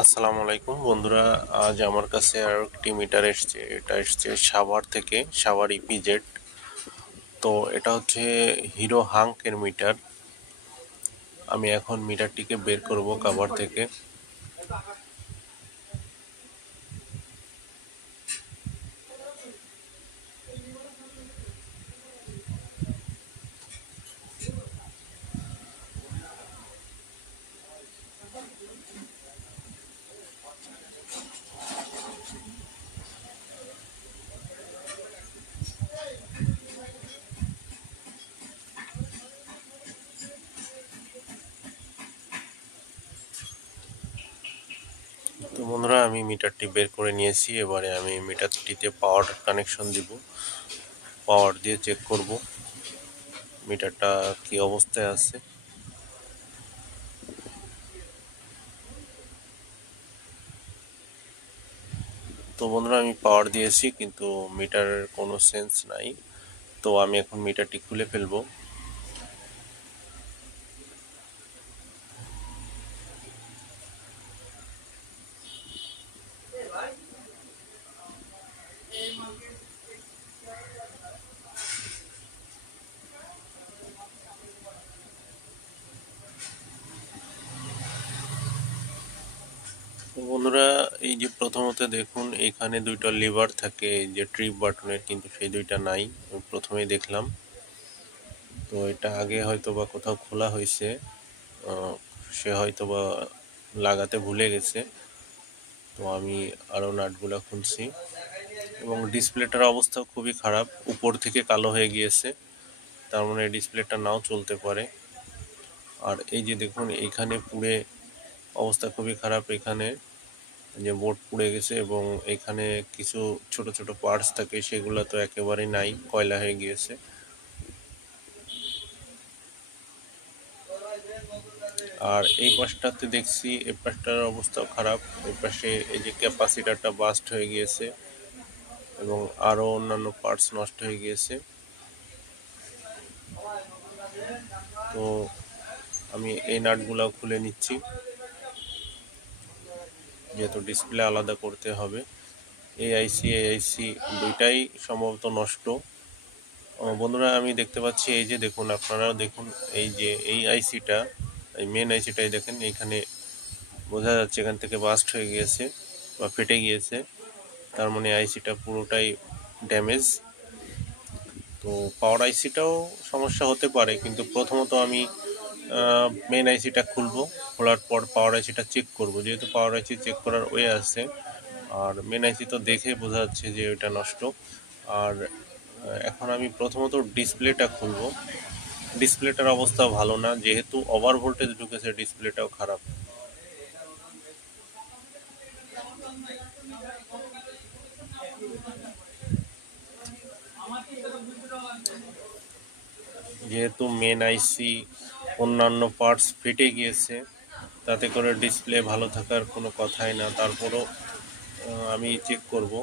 আসসালামু আলাইকুম বন্ধুরা। আজ আমার কাছে আর একটি মিটার এসছে। এটা এসছে সাভার থেকে, সাভার ইপিজেড। তো এটা হচ্ছে হিরো হাঙ্কের মিটার। আমি এখন মিটারটিকে বের করব কভার থেকে। তো বন্ধুরা, আমি মিটারটি বের করে নিয়েছি। এবারে আমি মিটারটিতে পাওয়ার কানেকশন দিব। পাওয়ার দিয়ে চেক করব মিটারটা কি অবস্থায় আছে। তো বন্ধুরা, আমি পাওয়ার দিয়েছি কিন্তু মিটারের কোনো সেন্স নাই। তো আমি এখন মিটারটি খুলে ফেলবো। তো বন্ধুরা, এই যে প্রথমত দেখুন, এখানে দুইটা লিভার থাকে, এই যে ট্রিপ বাটনের, কিন্তু সেই দুইটা নাই। আমি প্রথমেই দেখলাম। তো এটা আগে হয়তো বা কোথাও খোলা হয়েছে, আহ, সে হয়তো বা লাগাতে ভুলে গেছে। তো আমি আরও নাটগুলা খুলছি এবং ডিসপ্লেটার অবস্থা খুবই খারাপ, উপর থেকে কালো হয়ে গিয়েছে। তার মানে ডিসপ্লেটা নাও চলতে পারে। আর এই যে দেখুন, এইখানে পুড়ে অবস্থা খুবই খারাপ। এখানে যে বোর্ড পুড়ে গেছে এবং এখানে কিছু ছোট ছোট পার্টস থাকে, সেগুলো তো একেবারেই নাই, কয়লা হয়ে গিয়েছে। আর এই পাশটাতে দেখছি, এই পাশটার অবস্থাও খারাপ। এই পাশে এই যে ক্যাপাসিটারটা বাস্ট হয়ে গিয়েছে এবং আরও অন্যান্য পার্টস নষ্ট হয়ে গিয়েছে। তো আমি এই নাটগুলো খুলে নিচ্ছি, যেহেতু ডিসপ্লে আলাদা করতে হবে। এআইসি দুইটাই সম্ভবত নষ্ট। বন্ধুরা, আমি দেখতে পাচ্ছি, এই যে দেখুন, আপনারাও দেখুন, এই যে এই আইসিটা, এই মেন আইসিটাই দেখেন, এইখানে বোঝা যাচ্ছে এখান থেকে বাস্ট হয়ে গিয়েছে বা ফেটে গিয়েছে। তার মানে আইসিটা পুরোটাই ড্যামেজ। তো পাওয়ার আইসিটাও সমস্যা হতে পারে, কিন্তু প্রথমত আমি মেন আইসিটা খুলবো। খোলার পর পাওয়ার আইসিটা চেক করব, যেহেতু পাওয়ার আইসি চেক করার ওয়ে আছে। আর মেন আইসি তো দেখে বোঝা যাচ্ছে যে ওইটা নষ্ট। আর এখন আমি প্রথমত ডিসপ্লেটা খুলবো। ডিসপ্লেটার অবস্থা ভালো না, যেহেতু ওভার ভোল্টেজ ঢুকেছে, ডিসপ্লেটাও খারাপ। যেহেতু মেন আইসি অন্যান্য পার্টস ফেটে গিয়েছে, তাতে করে ডিসপ্লে ভালো থাকার কোনো কথাই না। তারপরও আমি চেক করব।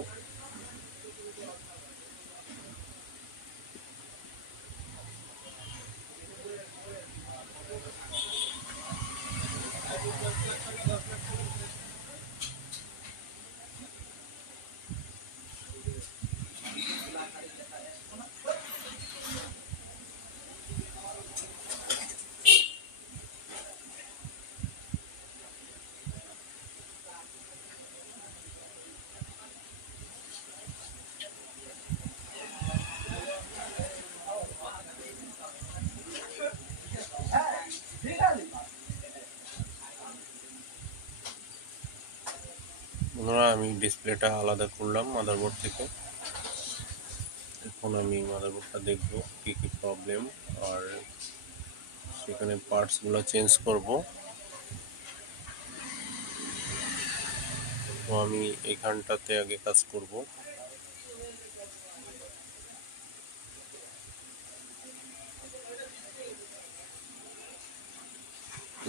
বন্ধুরা, আমি ডিসপ্লেটা আলাদা করলাম মাদারবোর্ড থেকে। এখন আমি মাদারবোর্ডটা দেখব কী কী প্রবলেম, আর সেখানে পার্টসগুলো চেঞ্জ করব। তো আমি এইখানটাতে আগে কাজ করব।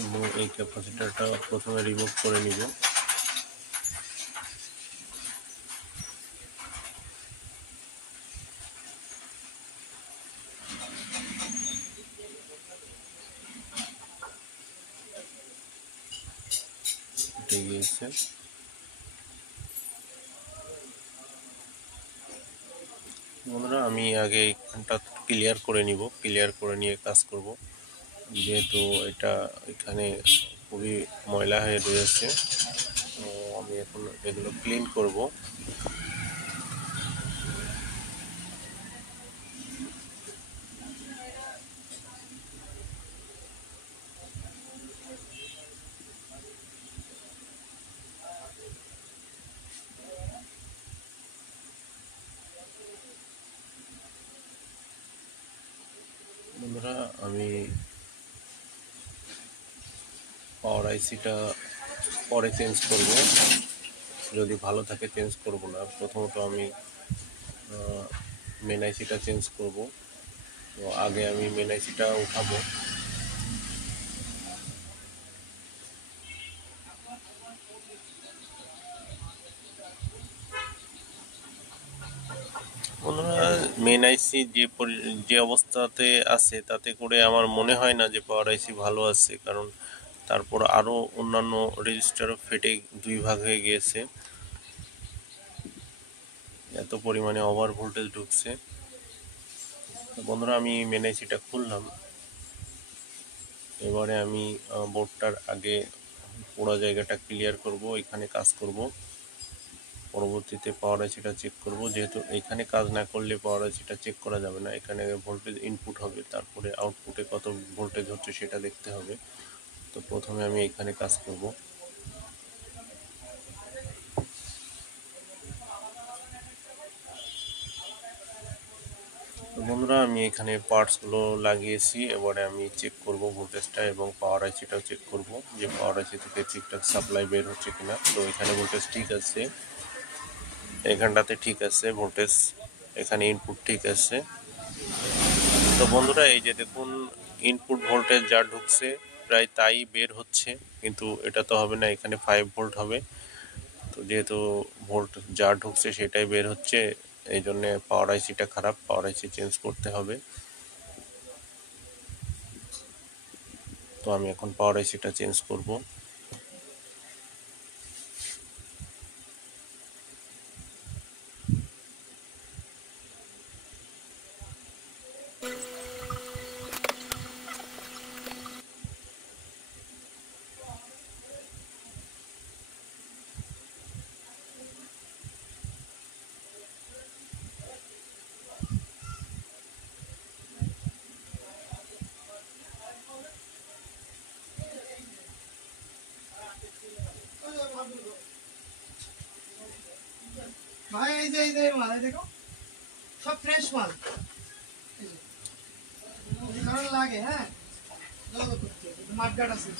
এবং এই ক্যাপাসিটারটা প্রথমে রিমুভ করে নিব। উঠে গিয়েছে। বন্ধুরা আমি আগে এখানটা ক্লিয়ার করে নিব, ক্লিয়ার করে নিয়ে কাজ করব, যেহেতু এটা এখানে খুবই ময়লা হয়ে রয়েছে। তো আমি এখন এগুলো ক্লিন করব। বন্ধুরা আমি পাওয়ার আইসিটা পরে চেঞ্জ করব, যদি ভালো থাকে চেঞ্জ করব না। প্রথমত আমি মেন আইসিটা চেঞ্জ করব। তো আগে আমি মেন আইসিটা উঠাবো। বন্ধুরা মেন আইসি যে অবস্থাতে আছে তাতে করে আমার মনে হয় না যে পাওয়ার আইসি ভালো আছে, কারণ তারপর আরও অন্যান্য রেজিস্টারও ফেটে দুই ভাগ হয়ে গিয়েছে, এত পরিমাণে ওভার ভোল্টেজ ঢুকছে। বন্ধুরা আমি মেন আইসিটা খুললাম। এবারে আমি বোর্ডটার আগে পুরো জায়গাটা ক্লিয়ার করব, এখানে কাজ করব, পরবর্তীতে পাওয়ার আইসিটা চেক করব। যেহেতু এখানে কাজ না করলে পাওয়ার আইসিটা চেক করা যাবে না, এখানে ভোল্টেজ ইনপুট হবে, তারপরে আউটপুটে কত ভোল্টেজ হচ্ছে সেটা দেখতে হবে। তো প্রথমে আমি এখানে কাজ করব। তো বন্ধুরা আমি এখানে পার্টসগুলো লাগিয়েছি, এবারে আমি চেক করব ভোল্টেজটা এবং পাওয়ার আইসিটাও চেক করব যে পাওয়ার আইসি থেকে ঠিকঠাক সাপ্লাই বের হচ্ছে কিনা। তো এখানে ভোল্টেজ ঠিক আছে, এখানটাতে ঠিক আছে ভোল্টেজ, এখানে ইনপুট ঠিক আছে। তো বন্ধুরা এই যে দেখুন ইনপুট ভোল্টেজ যা ঢুকছে প্রায় তাই বের হচ্ছে, কিন্তু এটা তো হবে না, এখানে 5 ভোল্ট হবে। তো যেহেতু ভোল্ট যা ঢুকছে সেটাই বের হচ্ছে, এই জন্যে পাওয়ার আইসিটা খারাপ, পাওয়ার আইসি চেঞ্জ করতে হবে। তো আমি এখন পাওয়ার আইসিটা চেঞ্জ করব। ভাই এই যে মাল দেখো, সব ফ্রেশ মাল, কারণ লাগে। হ্যাঁ মাঠঘাট আছে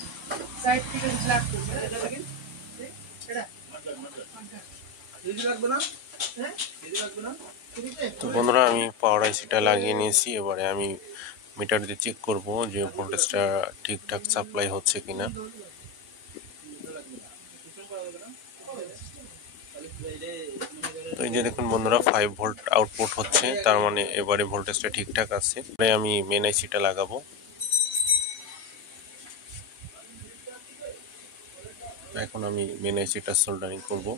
সাইড থেকে ফ্ল্যাট করবে, এটা দেখেন এটা লাগবে না। হ্যাঁ লাগবে না। তো বন্ধুরা আমি পাওয়ার আইসিটা লাগিয়ে নিয়েছি, এবারে আমি মিটার দিয়ে চেক করব যে ভোল্টেজটা ঠিকঠাক সাপ্লাই হচ্ছে কিনা। তো এই যে দেখুন বন্ধুরা 5 ভোল্ট আউটপুট হচ্ছে, তার মানে এবারে ভোল্টেজটা ঠিকঠাক আছে। এবারে আমি মেন আইসিটা লাগাবো। এখন আমি মেন আইসিটা সোল্ডারিং করব।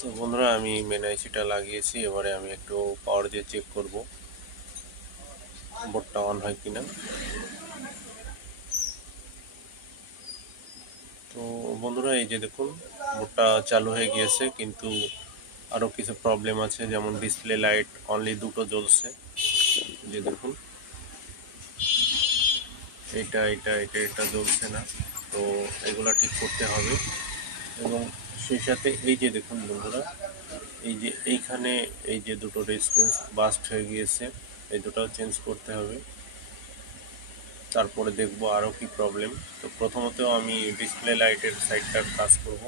তো বন্ধুরা আমি মেন আইসিটা লাগিয়েছি, এবারে আমি একটু পাওয়ার দিয়ে চেক করব বোর্ডটা অন হয় কিনা। তো বন্ধুরা এই যে দেখুন বোর্ডটা চালু হয়ে গিয়েছে, কিন্তু আরও কিছু প্রবলেম আছে, যেমন ডিসপ্লে লাইট অনলি দুটো জ্বলছে। যে দেখুন এটা এটা এটা এটা জ্বলছে না, তো এগুলা ঠিক করতে হবে। এবং সেই সাথে এই যে দেখুন বন্ধুরা, এই যে এইখানে এই যে দুটো রেজিস্ট্যান্স বাস্ট হয়ে গিয়েছে, এই দুটাও চেঞ্জ করতে হবে। তারপরে দেখব আরও কি প্রবলেম। তো প্রথমত আমি ডিসপ্লে লাইটের সাইডটার কাজ করব।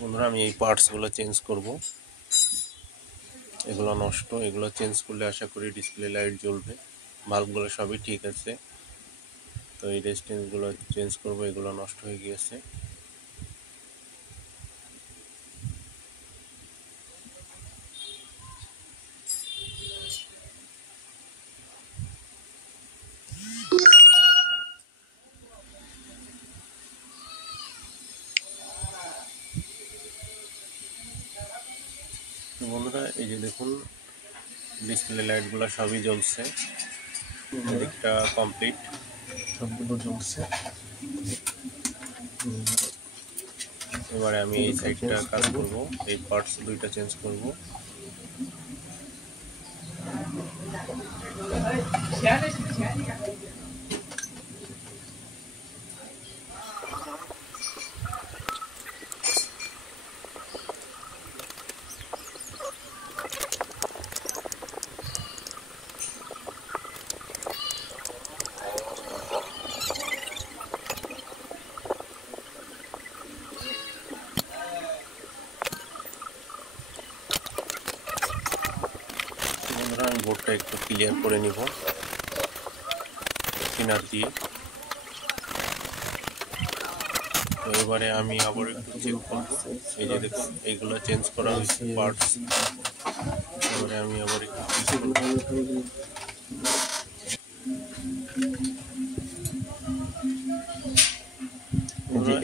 বন্ধুরা আমি এই পার্টসগুলো চেঞ্জ করব, এগুলো নষ্ট, এগুলো চেঞ্জ করলে আশা করি ডিসপ্লে লাইট জ্বলবে। বাল্বগুলো সবই ঠিক আছে, তো এই রেজিস্ট্যান্সগুলো চেঞ্জ করব, এগুলো নষ্ট হয়ে গিয়েছে। তো বন্ধুরা এই যে দেখুন ডিসপ্লে লাইটগুলো সবই জ্বলছে, এদিকটা কমপ্লিট, সবগুলো জ্বলছে। এবারে আমি এই সাইডটা কাজ করব, এই পার্টস দুইটা চেঞ্জ করব। বন্ধুরা আমি বোর্ডটা একটু ক্লিয়ার করে নিব কিনার দিয়ে। তো এবারে আমি আবার একটু চেক করবো, এই যে দেখুন এইগুলো চেঞ্জ করা হয়েছে পার্টস। এবারে আমি আবার একটু চেক করবো।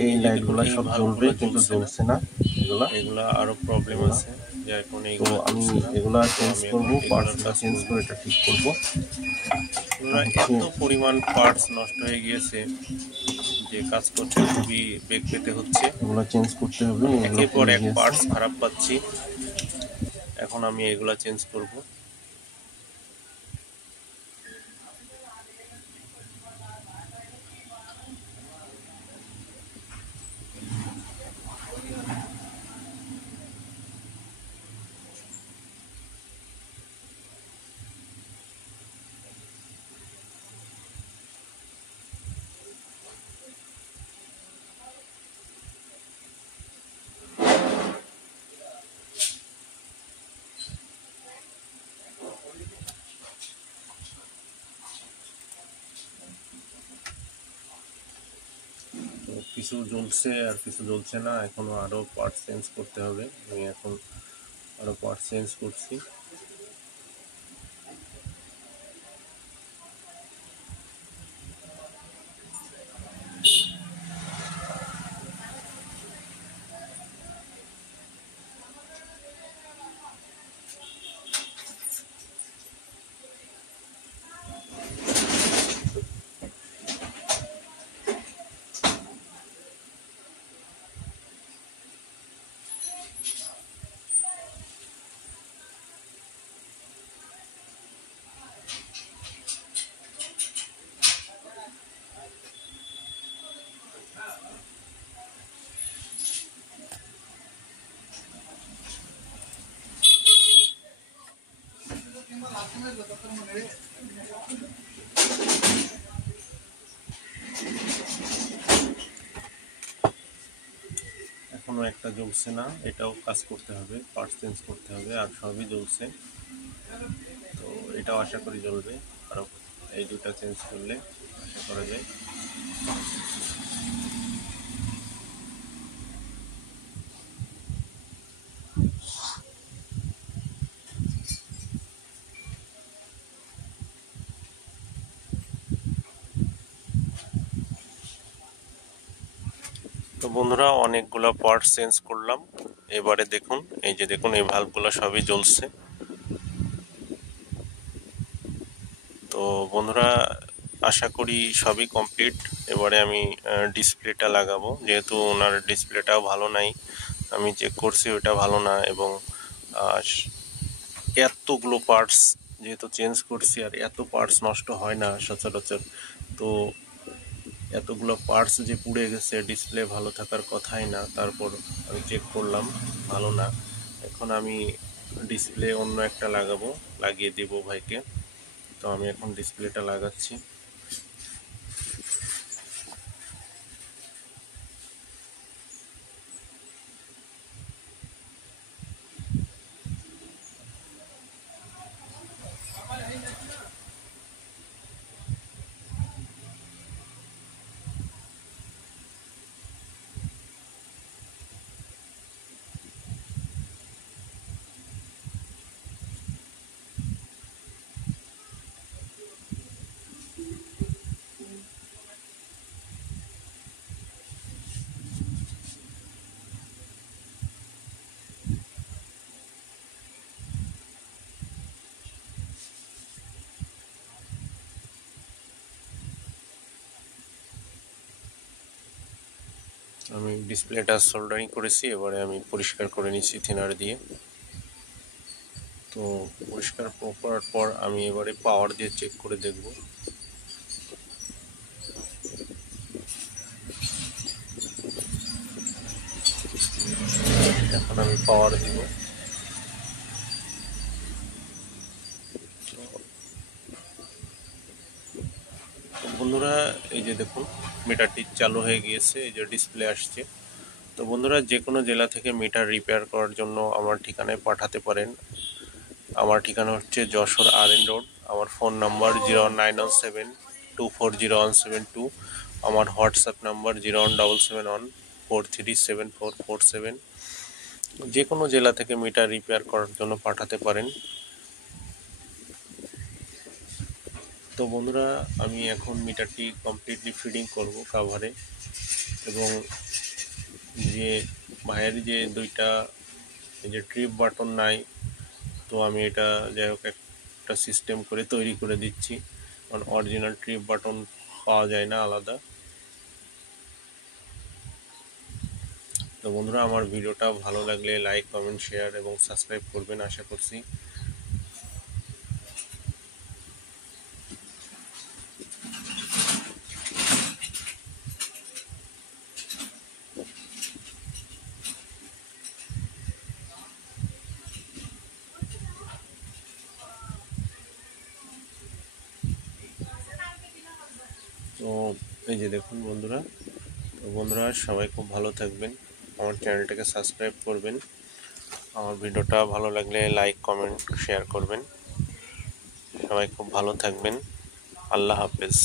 এই লাইটগুলো সব জ্বলবে কিন্তু জ্বলছে না, এগুলা আরো প্রবলেম আছে, যার কারণে এগুলো আমি এগুলা চেঞ্জ করব, পার্টসটা চেঞ্জ করে এটা ঠিক করব। এত পরিমাণ পার্টস নষ্ট হয়ে গিয়েছে যে কাজ করতে খুবই বেগ পেতে হচ্ছে, এগুলো চেঞ্জ করতে হবে। একের পর এক পার্টস খারাপ পাচ্ছি, এখন আমি এগুলা চেঞ্জ করব। কিছু জ্বলছে আর কিছু জ্বলছে না, এখনো আরো পার্টস চেঞ্জ করতে হবে। আমি এখন আরো পার্টস চেঞ্জ করছি। এখনো একটা জ্বলছে না, এটাও কাজ করতে হবে, পার্টস চেঞ্জ করতে হবে, আর সবই জ্বলছে। তো এটাও আশা করি জ্বলবে, আরো এই দুটা চেঞ্জ করলে আশা করা যায়। তো বন্ধুরা অনেকগুলো পার্টস চেঞ্জ করলাম, এবারে দেখুন এই যে দেখুন এই ভালভগুলো সবই জ্বলছে। তো বন্ধুরা আশা করি সবই কমপ্লিট। এবারে আমি ডিসপ্লেটা লাগাবো, যেহেতু ওনার ডিসপ্লেটাও ভালো নাই, আমি চেক করছি ওটা ভালো না, এবং এতগুলো পার্টস যেহেতু চেঞ্জ করছি, আর এত পার্টস নষ্ট হয় না সচরাচর, তো এতগুলো পার্টস যে পুড়ে গেছে, ডিসপ্লে ভালো থাকার কথাই না, তারপর আমি চেক করলাম ভালো না। এখন আমি ডিসপ্লে অন্য একটা লাগাবো, লাগিয়ে দেব ভাইকে। তো আমি এখন ডিসপ্লেটা লাগাচ্ছি। আমি ডিসপ্লেটা সোল্ডারিং করেছি, এবারে আমি পরিষ্কার করে নিচ্ছি থিনার দিয়ে। তো পরিষ্কার করার পর আমি এবারে পাওয়ার দিয়ে চেক করে দেখব। এখন আমি পাওয়ার দিব। তো বন্ধুরা এই যে দেখুন মিটারটি চালু হয়ে গিয়েছে, এই যে ডিসপ্লে আসছে। তো বন্ধুরা যে কোনো জেলা থেকে মিটার রিপেয়ার করার জন্য আমার ঠিকানায় পাঠাতে পারেন। আমার ঠিকানা হচ্ছে যশোর RN রোড। আমার ফোন নাম্বার 09172401772। আমার হোয়াটসঅ্যাপ নাম্বার 01771437447। যে কোনো জেলা থেকে মিটার রিপেয়ার করার জন্য পাঠাতে পারেন। তো বন্ধুরা আমি এখন মিটারটি কমপ্লিটলি ফিডিং করব কাভারে, এবং যে ভাইয়ের যে দুইটা এই যে ট্রিপ বাটন নাই, তো আমি এটা যাই হোক একটা সিস্টেম করে তৈরি করে দিচ্ছি, কারণ অরিজিনাল ট্রিপ বাটন পাওয়া যায় না আলাদা। তো বন্ধুরা আমার ভিডিওটা ভালো লাগলে লাইক, কমেন্ট, শেয়ার এবং সাবস্ক্রাইব করবেন আশা করছি। তো এই যে দেখুন বন্ধুরা, তো বন্ধুরা সবাই খুব ভালো থাকবেন, আমার চ্যানেলটাকে সাবস্ক্রাইব করবেন, আমার ভিডিওটা ভালো লাগলে লাইক, কমেন্ট, শেয়ার করবেন। সবাই খুব ভালো থাকবেন। আল্লাহ হাফেজ।